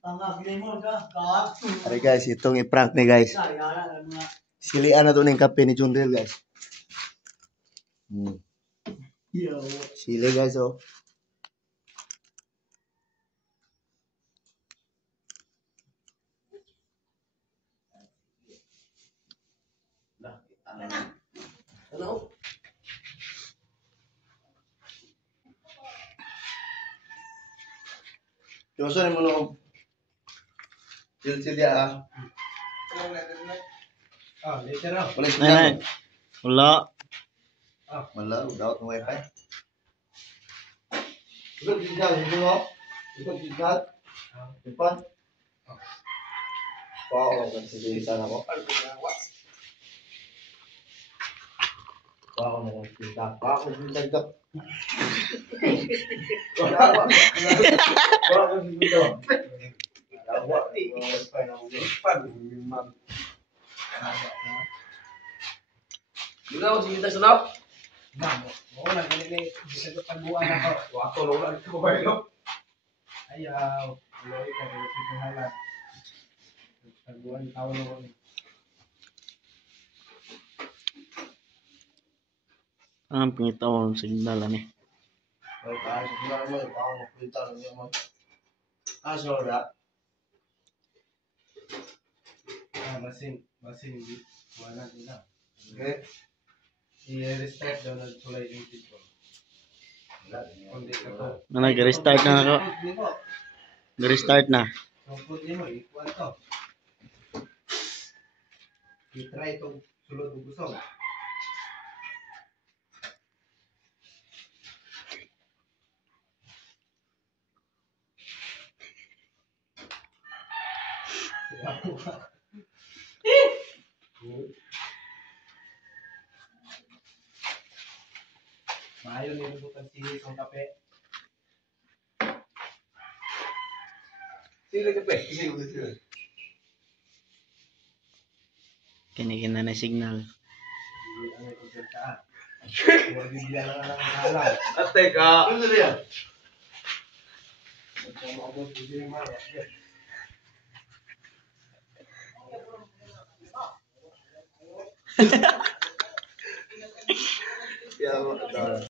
Ari guys, itong i-prank ni guys. Silian na to ng kape ni Jundel guys. Sili guys oh. Ano? Yoso mo no. Sili ah. Later na. Wala Nay, siya. nay. Wala. Wala, without no wifi. Ikot digital, hindi mo. Ikot digital. Depan. Wow, sige sana ko. Wow, mo kita. Wow, dagdag. Wow, dito. Dito sige tayo sunod. Oo, nagkali bisa sa pagbuan ako. Wato lo lang ko ba yo. Ayaw, loy ka dito sa halat. Pagbuan tao lo. Ang pangitaw ng signal ani. Ay, tayo siguro mo, baka mapunta lang niya mo. Sorry. Masin wala nila. Okay. I-respect daw ng sulay yung tipo. Kundi ka to. Nag-restart na ako. Restart na. Sungkot niyo mo, ikuan to. I-try itong sulod ng gusong. Maayo nilubutan sili sa kape. Sili ka pe. Kinikina na signal. Hindi ang ikusuntaan. Huwag bibigyan lang ng halang. Ate ka. Ano yan? Magkamaabot bibigyan mo. Yeah,